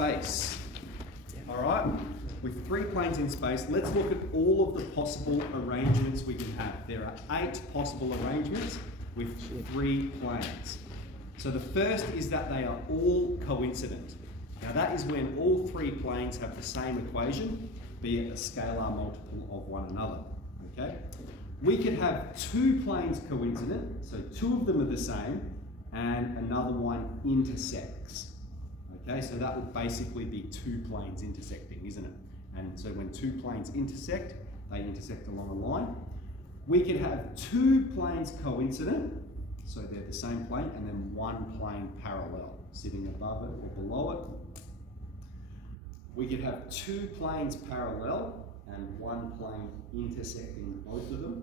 space. All right, with 3 planes in space, let's look at all of the possible arrangements we can have. There are 8 possible arrangements with 3 planes. So the first is that they are all coincident. Now that is when all 3 planes have the same equation, be it a scalar multiple of one another, okay? We could have 2 planes coincident, so 2 of them are the same, and another one intersects. Okay, so that would basically be 2 planes intersecting, isn't it? And so when 2 planes intersect, they intersect along a line. We could have 2 planes coincident, so they're the same plane, and then 1 plane parallel, sitting above it or below it. We could have 2 planes parallel and 1 plane intersecting both of them.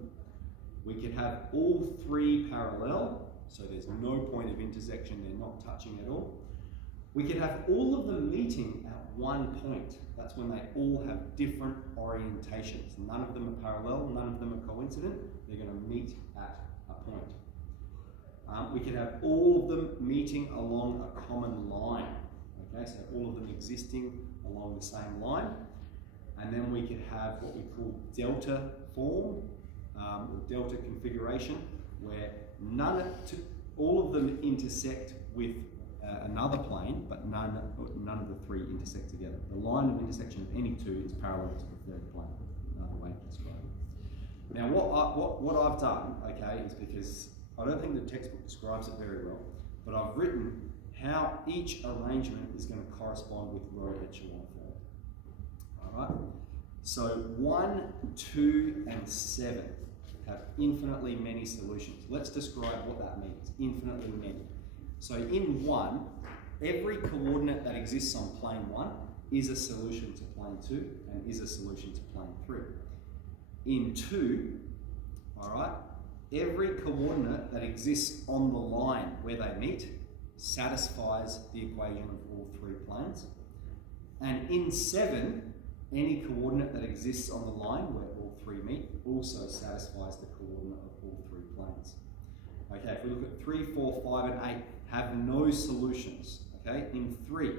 We could have all 3 parallel, so there's no point of intersection, they're not touching at all. We could have all of them meeting at 1 point. That's when they all have different orientations. None of them are parallel, none of them are coincident. They're going to meet at a point. We could have all of them meeting along a common line. Okay, so all of them existing along the same line. And then we could have what we call delta form, or delta configuration, where all of them intersect with another plane, but none of the 3 intersect together. The line of intersection of any 2 is parallel to the 3rd plane. Another way to describe it. Now, what I've done, okay, is because I don't think the textbook describes it very well, but I've written how each arrangement is going to correspond with row echelon form. All right. So 1, 2, and 7 have infinitely many solutions. Let's describe what that means. Infinitely many. So in 1, every coordinate that exists on plane 1 is a solution to plane 2 and is a solution to plane 3. In 2, all right, every coordinate that exists on the line where they meet satisfies the equation of all 3 planes. And in 7, any coordinate that exists on the line where all 3 meet also satisfies the coordinate of all 3 planes. Okay, if we look at 3, 4, 5, and 8, have no solutions. Okay, in 3,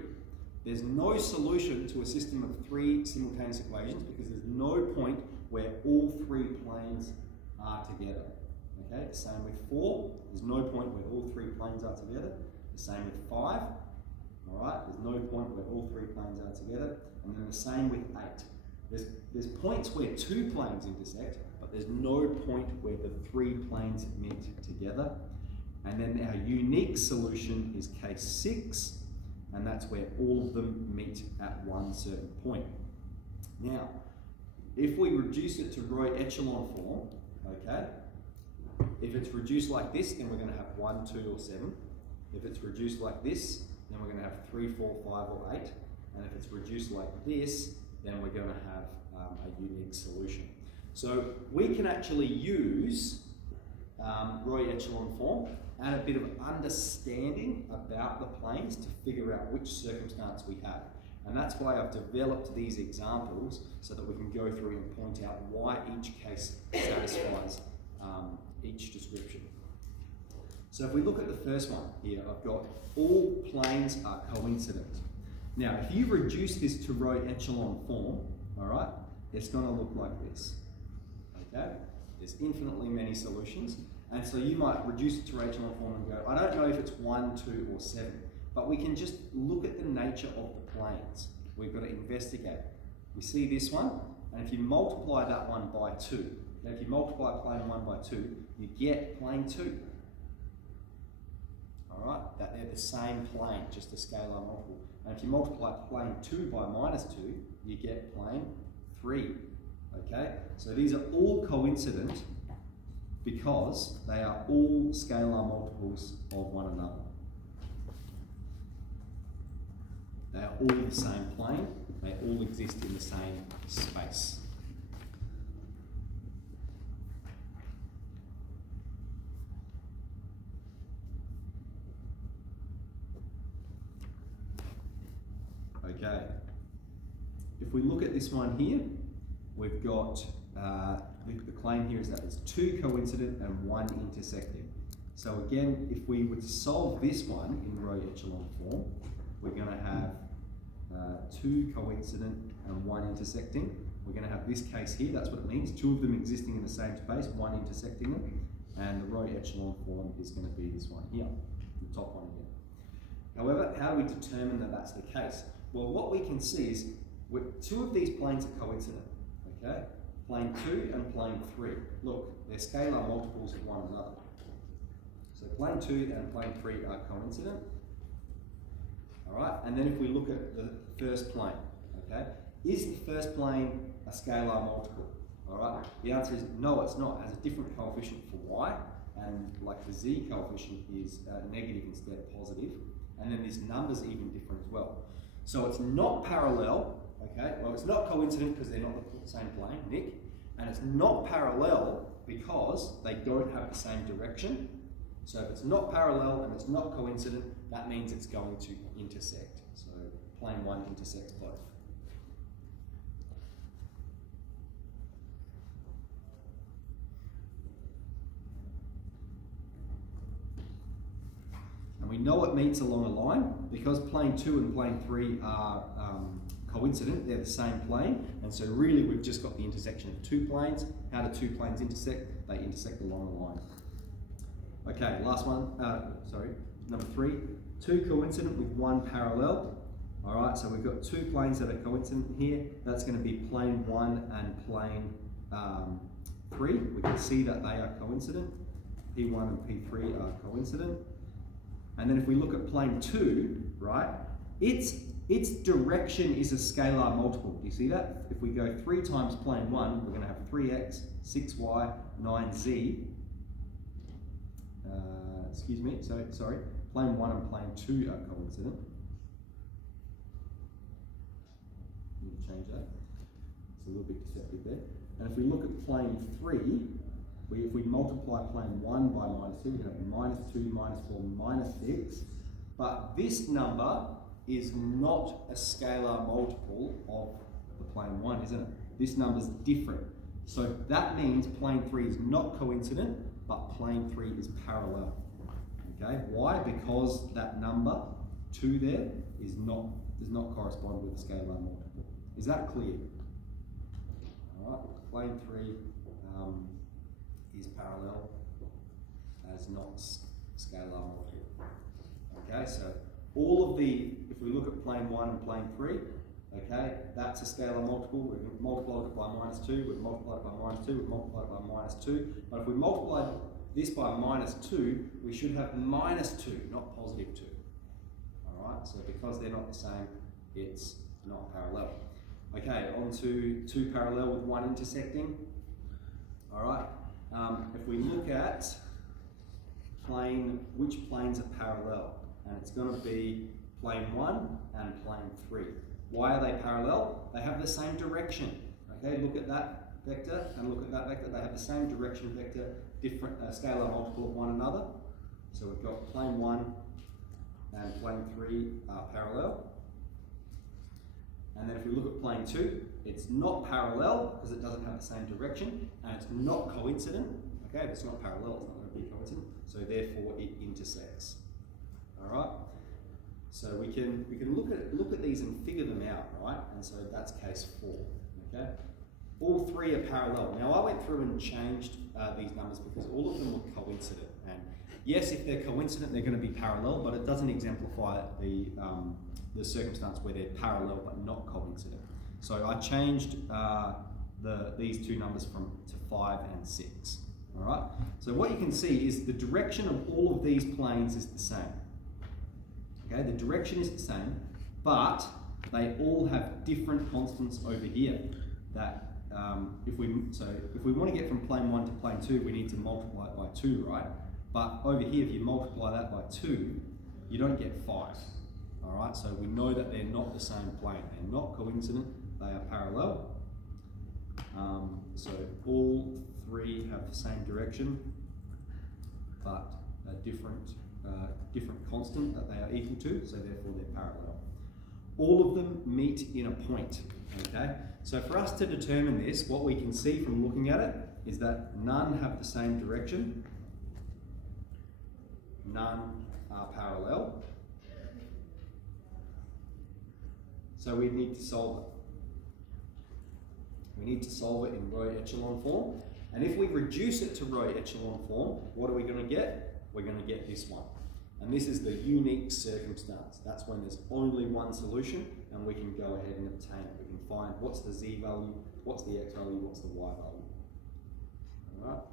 there's no solution to a system of 3 simultaneous equations because there's no point where all 3 planes are together. Okay, the same with 4, there's no point where all 3 planes are together. The same with 5, all right, there's no point where all 3 planes are together. And then the same with 8. There's points where 2 planes intersect, but there's no point where the 3 planes meet together. And then our unique solution is case 6, and that's where all of them meet at one certain point. Now, if we reduce it to row echelon form, okay, if it's reduced like this, then we're going to have 1, 2, or 7. If it's reduced like this, then we're going to have 3, 4, 5, or 8. And if it's reduced like this, then we're going to have a unique solution. So we can actually use row echelon form and a bit of understanding about the planes to figure out which circumstance we have. And that's why I've developed these examples so that we can go through and point out why each case satisfies each description. So if we look at the first one here, I've got all planes are coincident. Now, if you reduce this to row echelon form, all right, it's going to look like this. Okay, there's infinitely many solutions, and so you might reduce it to row echelon form and go, I don't know if it's 1, 2, or 7, but we can just look at the nature of the planes. We've got to investigate. We see this one, and if you multiply that one by 2, okay, if you multiply plane 1 by 2, you get plane 2. All right, that they're the same plane, just a scalar multiple. And if you multiply plane 2 by -2, you get plane 3. Okay, so these are all coincident because they are all scalar multiples of one another. They are all the same plane, they all exist in the same space. Okay, if we look at this one here, we've got, the claim here is that there's 2 coincident and 1 intersecting. So again, if we were to solve this one in row echelon form, we're going to have two coincident and one intersecting. We're going to have this case here, that's what it means. Two of them existing in the same space, one intersecting them. And the row echelon form is going to be this one here, the top one again. However, how do we determine that that's the case? Well, what we can see is two of these planes are coincident, okay? Plane 2 and plane 3. Look, they're scalar multiples of one another. So plane 2 and plane 3 are coincident. All right, and then if we look at the first plane, okay? Is the first plane a scalar multiple? All right, the answer is no, it's not. It has a different coefficient for y, and like the z coefficient is negative instead of positive. And then this number's even different as well. So it's not parallel, okay? Well, it's not coincident because they're not the same plane, Nick. And it's not parallel because they don't have the same direction. So if it's not parallel and it's not coincident, that means it's going to intersect. So plane 1 intersects both. And we know it meets along a line because plane 2 and plane 3 are coincident, they're the same plane, and so really we've just got the intersection of two planes. How do two planes intersect? They intersect along a line. Okay, last one, number 3, two coincident with one parallel. All right, so we've got two planes that are coincident here. That's going to be plane 1 and plane 3. We can see that they are coincident. P1 and P3 are coincident. And then if we look at plane 2, right, its direction is a scalar multiple. Do you see that? If we go 3 times plane 1, we're going to have 3x, 6y, 9z. Excuse me, sorry. Plane 1 and plane 2 are coincident. Need to change that. It's a little bit deceptive there. And if we look at plane 3, if we multiply plane 1 by minus 2, we have minus 2, minus 4, minus 6. But this number is not a scalar multiple of the plane 1, isn't it? This number's different. So that means plane 3 is not coincident, but plane 3 is parallel. Okay, why? Because that number 2 there does not correspond with a scalar multiple. Is that clear? All right, plane 3 is parallel as not scalar multiple. Okay, so all of the, if we look at plane 1 and plane 3, okay, that's a scalar multiple. We've multiplied it by minus 2, we've multiplied it by minus 2, we've multiplied it by minus 2. But if we multiply this by minus 2, we should have minus 2, not positive 2. All right, so because they're not the same, it's not parallel. Okay, on to 2 parallel with 1 intersecting. All right, if we look at which planes are parallel, and it's going to be plane 1 and plane 3. Why are they parallel? They have the same direction. Okay, look at that vector and look at that vector. They have the same direction vector, different scalar multiple of one another. So we've got plane 1 and plane 3 are parallel. And then if we look at plane 2, it's not parallel because it doesn't have the same direction, and it's not coincident. Okay, if it's not parallel, it's not going to be coincident. So therefore, it intersects. All right. So we can look at these and figure them out, right? And so that's case 4. Okay. All 3 are parallel. Now I went through and changed these numbers because all of them were coincident. And yes, if they're coincident, they're going to be parallel, but it doesn't exemplify the circumstance where they're parallel but not coincident. So I changed these 2 numbers to 5 and 6. All right. So what you can see is the direction of all of these planes is the same. Okay, the direction is the same, but they all have different constants over here. That if we want to get from plane 1 to plane 2, we need to multiply it by 2, right? But over here, if you multiply that by 2, you don't get 5. All right, so we know that they're not the same plane. They're not coincident. They are parallel. So all 3 have the same direction, but a different constant that they are equal to, so therefore they're parallel. All of them meet in a point, okay? So for us to determine this, what we can see from looking at it is that none have the same direction, none are parallel, So we need to solve it. We need to solve it in row echelon form. And if we reduce it to row echelon form, what are we going to get? We're going to get this one. And this is the unique circumstance. That's when there's only one solution and we can go ahead and obtain it. We can find what's the z value, what's the x value, what's the y value. All right.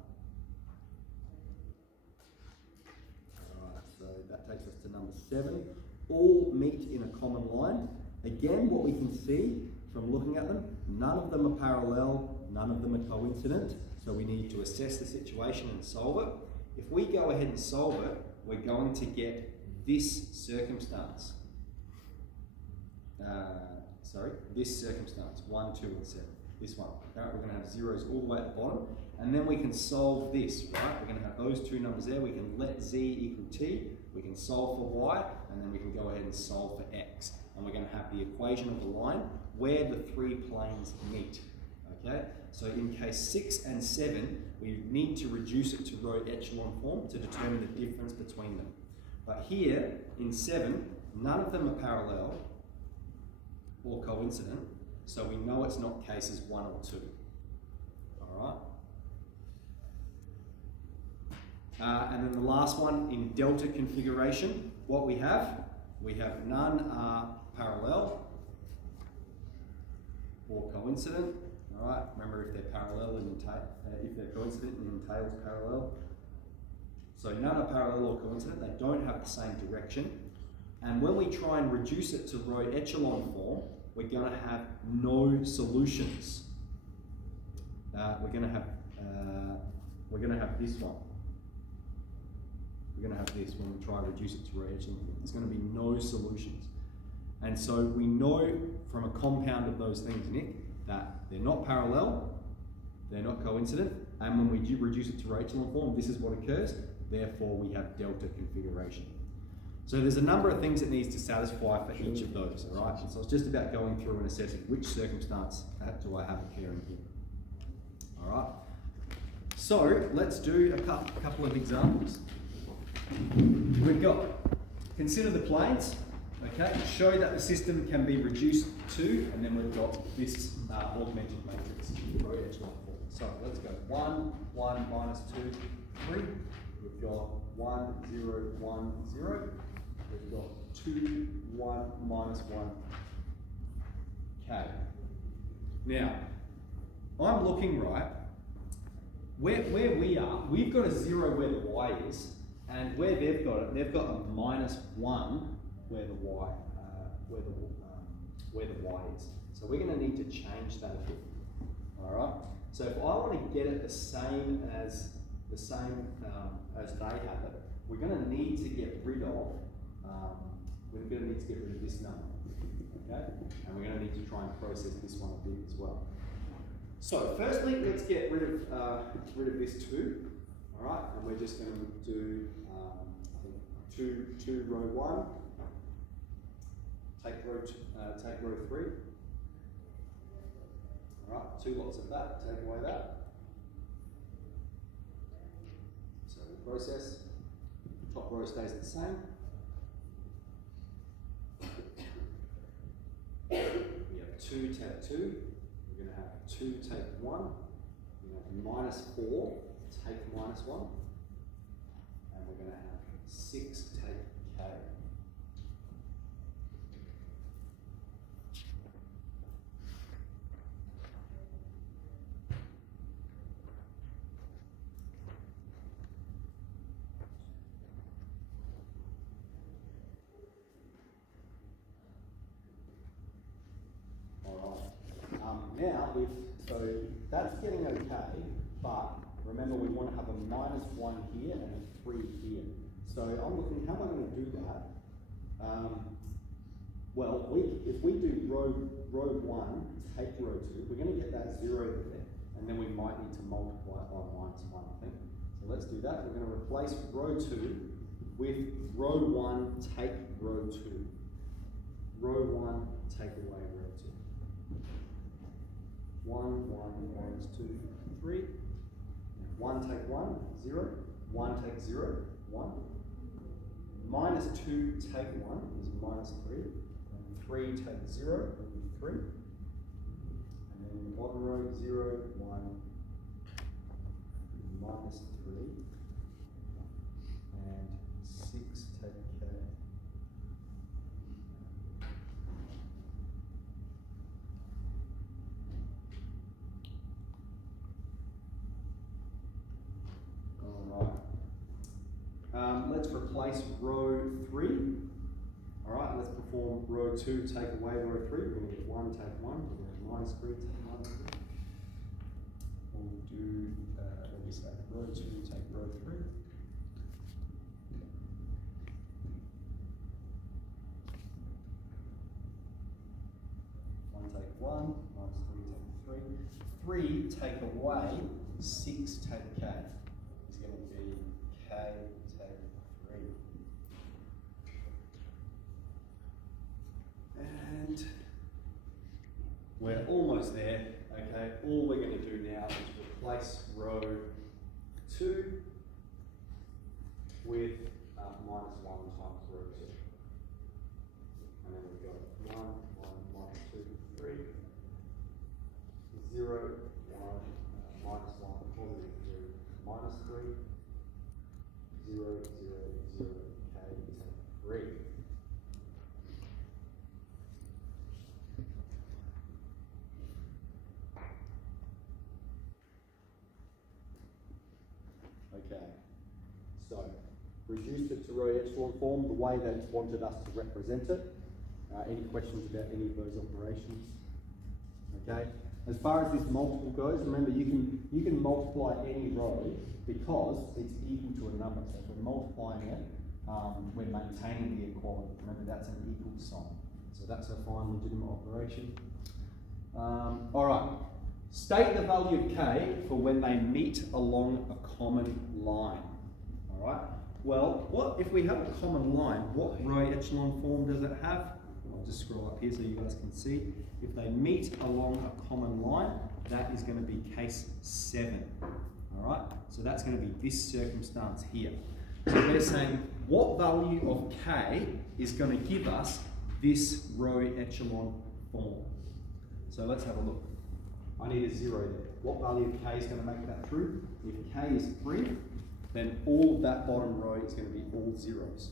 So that takes us to number 7. All meet in a common line. Again, what we can see from looking at them, none of them are parallel, none of them are coincident. So we need to assess the situation and solve it. If we go ahead and solve it, we're going to get this circumstance. This circumstance, 1, 2, and 7. This one. Right, we're going to have zeros all the way at the bottom. And then we can solve this, right? We're going to have those two numbers there. We can let z equal t. We can solve for y, and then we can go ahead and solve for x. And we're going to have the equation of the line where the 3 planes meet. Okay? So in case 6 and 7, we need to reduce it to row echelon form to determine the difference between them. But here, in 7, none of them are parallel or coincident, so we know it's not cases 1 or 2. All right? And then the last one, in delta configuration, what we have none are parallel or coincident. All right, remember if they're parallel and if they're coincident and entails parallel. So none are parallel or coincident, they don't have the same direction. And when we try and reduce it to row echelon form, we're going to have no solutions. We're going to have this one. We're going to have this when we try and reduce it to row echelon form. There's going to be no solutions. And so we know from a compound of those things, Nick, that they're not parallel, they're not coincident, and when we do reduce it to row echelon form, this is what occurs. Therefore, we have delta configuration. So there's a number of things that needs to satisfy for each of those, all right? And so it's just about going through and assessing which circumstance do I have occurring here. All right? So let's do a couple of examples. We've got, consider the planes, okay? Show that the system can be reduced to, and then we've got this augmented matrix, row echelon form. So let's go 1, 1, minus 2, 3. We've got 1, 0, 1, 0. We've got 2, 1, minus 1, k. Now, I'm looking right, where we are, we've got a 0 where the y is, and where they've got a minus 1 where the y, where the y is. So we're going to need to change that a bit. All right. So if I want to get it the same as they have it, we're going to need to get rid of this number. Okay, and we're going to need to try and process this one a bit as well. So firstly, let's get rid of this 2. All right, and we're just going to do I think 2 row 1. Take row 3. All right, 2 lots of that. Take away that. So we process. Top row stays the same. We have 2 take 2. We're going to have 2 take 1. We're going to have minus 4 take minus 1. And we're going to have 6 take k. So that's getting okay, but remember we want to have a minus 1 here and a 3 here. So I'm looking, how am I going to do that? Well, if we do row 1, take row 2, we're going to get that 0 there, and then we might need to multiply it by minus 1, I think. So let's do that. We're going to replace row 2 with row 1, take row 2. Row 1, take away row 2. 1, 1, minus 2, 3. 1 take 1, 0. 1 take 0, 1. Minus 2 take 1 is minus 3. And 3 take 0, will be 3. And then in the bottom row, 0, 1, minus 3. And 6 take k. Let's replace row 3. All right, let's perform row 2, take away row 3. We're going to get 1, take 1. We're going to get minus 3, take minus 3. We'll do, what do we say? Row 2, take row 3. Take 1, minus 3, take 3. 3 take away, 6 take k. It's going to be k take 3. And we're almost there. Okay, all we're going to do now is replace row 2 with minus 1 times row 2. And then we've got 1, 1, minus 2, 3, 0, 1, minus 1, positive 3, minus 3, 0, 0, 0, k, 3. Okay, so reduced it to row echelon form the way they wanted us to represent it. Any questions about any of those operations? Okay. As far as this multiple goes, remember you can multiply any row because it's equal to a number. So if we're multiplying it, we're maintaining the equality. Remember that's an equal sign. So that's a fine legitimate operation. All right. State the value of k for when they meet along a common line. All right. Well, what if we have a common line? What row echelon form does it have? I'll just scroll up here so you guys can see. If they meet along a common line, that is going to be case 7. All right. So that's going to be this circumstance here. So we're saying what value of k is going to give us this row echelon form. So let's have a look. I need a 0 there. What value of k is going to make that true? If k is 3, then all of that bottom row is going to be all zeros.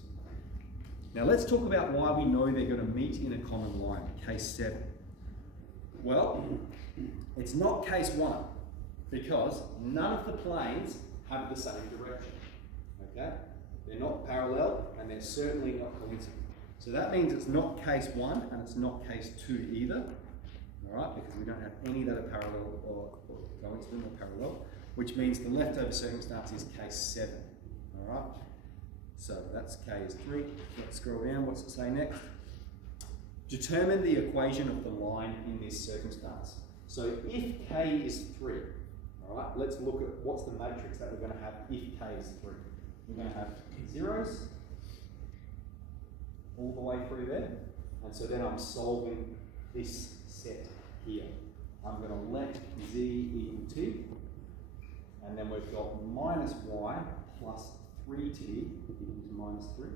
Now let's talk about why we know they're going to meet in a common line, case 7. Well, it's not case 1 because none of the planes have the same direction. Okay? They're not parallel and they're certainly not coincident. So that means it's not case 1 and it's not case 2 either. Alright, because we don't have any that are parallel or coincident or parallel, which means the leftover circumstance is case 7. Alright, so that's k is 3. Let's scroll down. What's it say next? Determine the equation of the line in this circumstance. So if k is 3, alright, let's look at what's the matrix that we're going to have if k is 3. We're going to have zeros all the way through there, and so then I'm solving this set here. I'm going to let z equal t, and then we've got minus y plus 3t equals minus 3.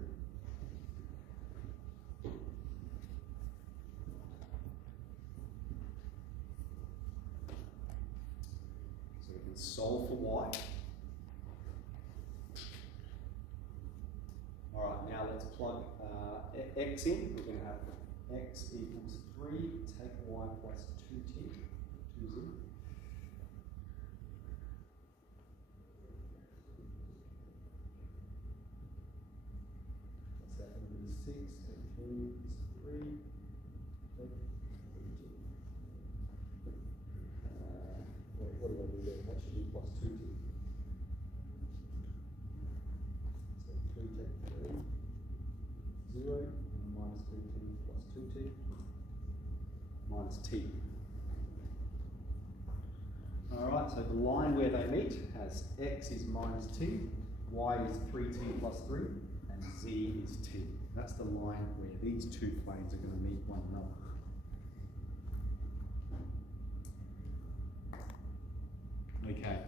So we can solve for y. Alright, now let's plug x in. We're going to have x equals 3, take y plus 2t, 2z. What's that going to be? 6, take 3 is 3, take 2t. What do I do there? That should be plus 2t. So 3 take 3, 0, minus 3t plus 2t. Minus t. Alright, so the line where they meet has x is minus t, y is 3t plus 3, and z is t. That's the line where these two planes are going to meet one another. Okay,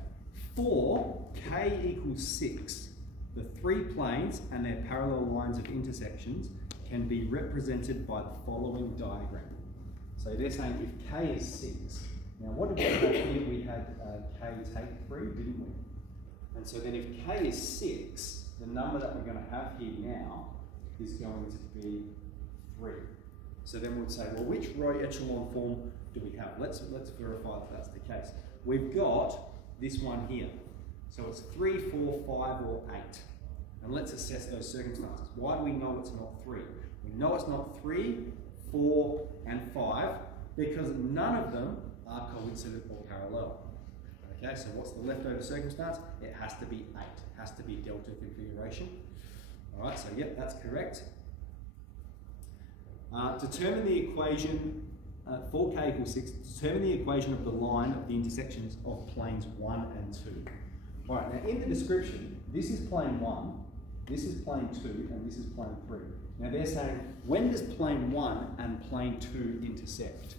for k equals 6, the three planes and their parallel lines of intersections can be represented by the following diagram. So they're saying if k is 6, now what did we have here? We had k take 3, didn't we? And so then if k is 6, the number that we're going to have here now is going to be 3. So then we'd say, well, which row echelon form do we have? Let's verify that that's the case. We've got this one here. So it's 3, 4, 5, or 8. And let's assess those circumstances. Why do we know it's not 3? We know it's not 3, 4, and 5 because none of them are coincident or parallel. Okay, so what's the leftover circumstance? It has to be 8. It has to be delta configuration. All right, so yep, that's correct. Determine the equation for k equals 6. Determine the equation of the line of the intersections of planes 1 and 2. All right, now in the description, this is plane 1, this is plane 2, and this is plane 3. Now they're saying, when does plane 1 and plane 2 intersect?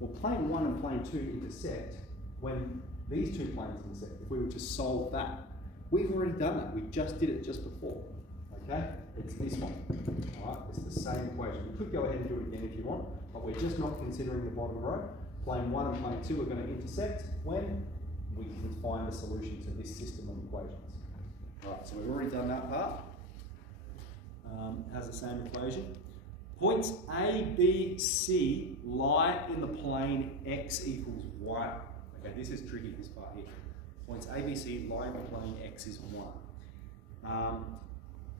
Well, plane 1 and plane 2 intersect when these two planes intersect. If we were to solve that, we've already done that. We just did it just before. Okay? It's this one. All right? It's the same equation. We could go ahead and do it again if you want, but we're just not considering the bottom row. Plane 1 and plane 2 are going to intersect when we can find the solution to this system of equations. All right, so we've already done that part. Has the same equation. Points A, B, C lie in the plane x equals y. Okay, this is tricky, this part here. Points A, B, C lie in the plane x is 1.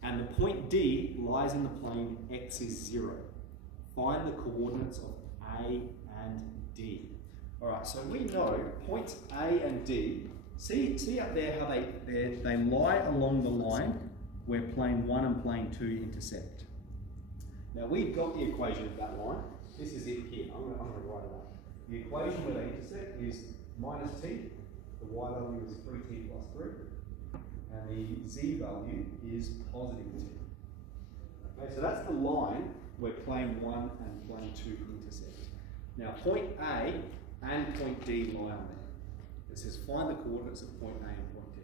And the point D lies in the plane x is 0. Find the coordinates of A and D. All right, so we know points A and D. See up there how they lie along the line where plane 1 and plane 2 intersect. Now we've got the equation of that line. This is it here. I'm going to write it up. The equation where they intersect is minus t. The y value is 3t plus 3. And the z value is positive t. Okay, so that's the line where plane 1 and plane 2 intersect. Now point A and point D lie on there. It says find the coordinates of point A and point D.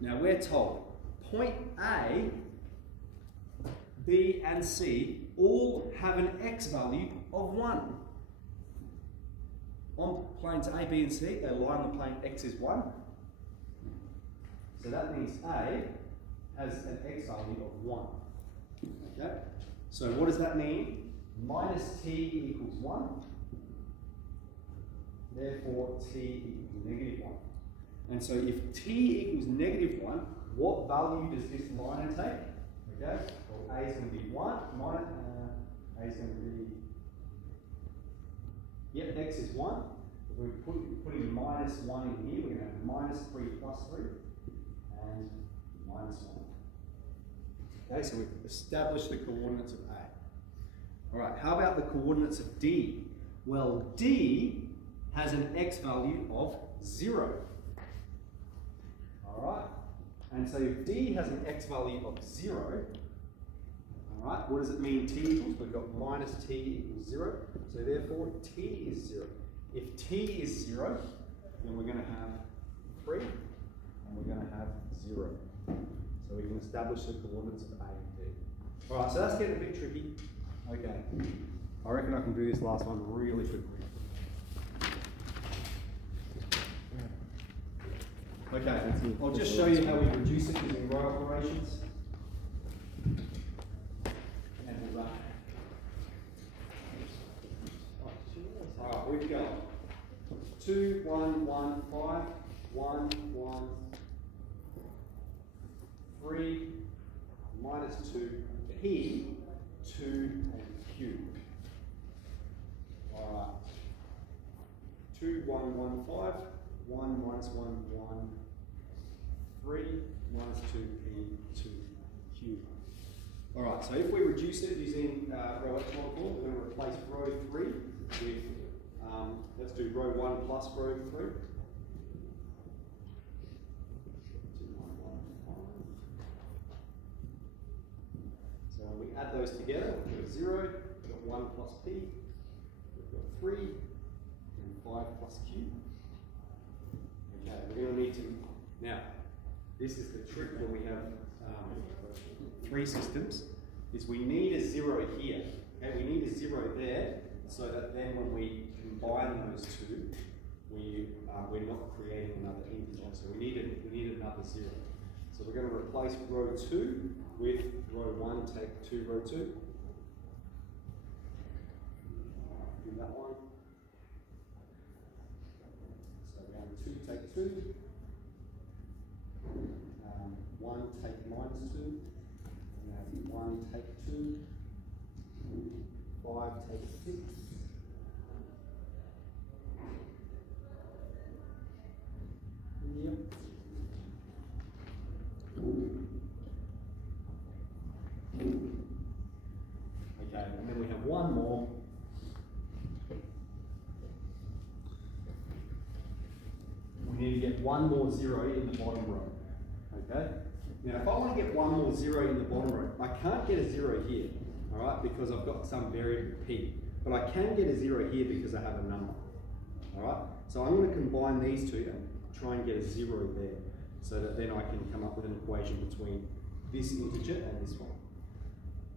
Now we're told point A, B and C all have an x value of 1. On planes A, B and C, they lie on the plane x is 1. So that means A has an x value of 1. Okay? So what does that mean? Minus t equals 1. Therefore, t equals negative 1. And so if t equals negative 1, what value does this line take? Okay? Well, a is going to be 1. A is going to be, yep, x is 1. If we're putting minus 1 in here, we're going to have minus 3 plus 3 and minus 1. Okay, so we've established the coordinates of A. All right, how about the coordinates of D? Well, D has an x value of 0. All right, and so if D has an x value of 0, all right, what does it mean t equals? We've got minus t equals 0, so therefore t is 0. If t is 0, then we're going to have 3, and we're going to have 0. So we can establish the coordinates of A and D. All right, so that's getting a bit tricky. Okay, I reckon I can do this last one really quickly. Okay, I'll just show you how we reduce it using row operations. And we'll run. Alright, we've got 2, 1, 1, 5, 1, 1, 3, minus 2, P, 2, and Q. Alright. 2, 1, 1, 5, 1, minus 1, 1, 3, minus 2, P, 2, Q. Alright, so if we reduce it using row echelon form, we're going to replace row 3 with, let's do row 1 plus row 3. So when we add those together, we've got 0, we've got 1 plus P, we've got 3, and 5 plus Q. Okay, we're going to need to, now, this is the trick when we have 3 systems. is we need a 0 here. Okay, we need a 0 there, so that then when we combine those two, we're not creating another integer. So we need another 0. So we're going to replace row 2 with row 1, take 2, row 2. Do that one. So we have 2, take 2. 1, take minus 2. We have 1, take 2. 5, take 6. Yep. Okay, and then we have one more. We need to get one more 0 in the bottom row. Okay? Now, if I want to get one more 0 in the bottom row, I can't get a 0 here, all right, because I've got some variable p. But I can get a 0 here because I have a number. All right? So I'm going to combine these two and try and get a 0 there, so that then I can come up with an equation between this integer and this one.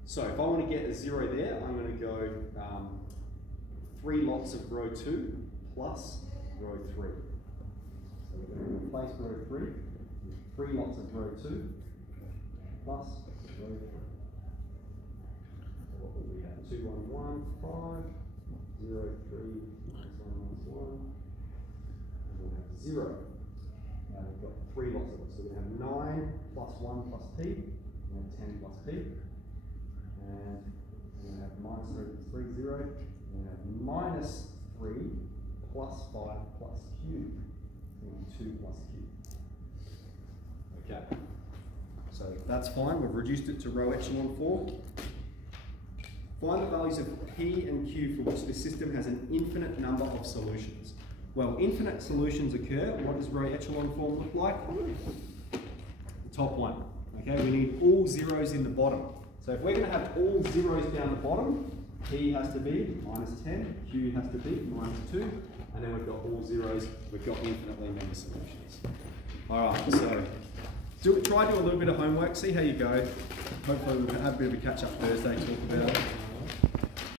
So if I want to get a 0 there, I'm going to go 3 lots of row 2 plus row 3. So we're going to replace row 3 with 3 lots of row 2 plus row 3. So what will we have? 2, 1, 1, 5, 0, 3, minus 1, minus 1. And we'll have 0. Now we've got 3 lots of it. So we have 9 plus 1 plus p, and then 10 plus p. And we have minus 3 plus 3, 0. And we have minus 3 plus 5 plus q. And 2 plus q. Okay. So that's fine. We've reduced it to row echelon form. Find the values of p and q for which the system has an infinite number of solutions. Well, infinite solutions occur. What does row echelon form look like? The top one. Okay, we need all zeros in the bottom. So if we're going to have all zeros down the bottom, p has to be minus 10, q has to be minus 2, and then we've got all zeros, we've got infinitely many solutions. Alright, so try do a little bit of homework, see how you go. Hopefully we'll have a bit of a catch up Thursday, talk about it.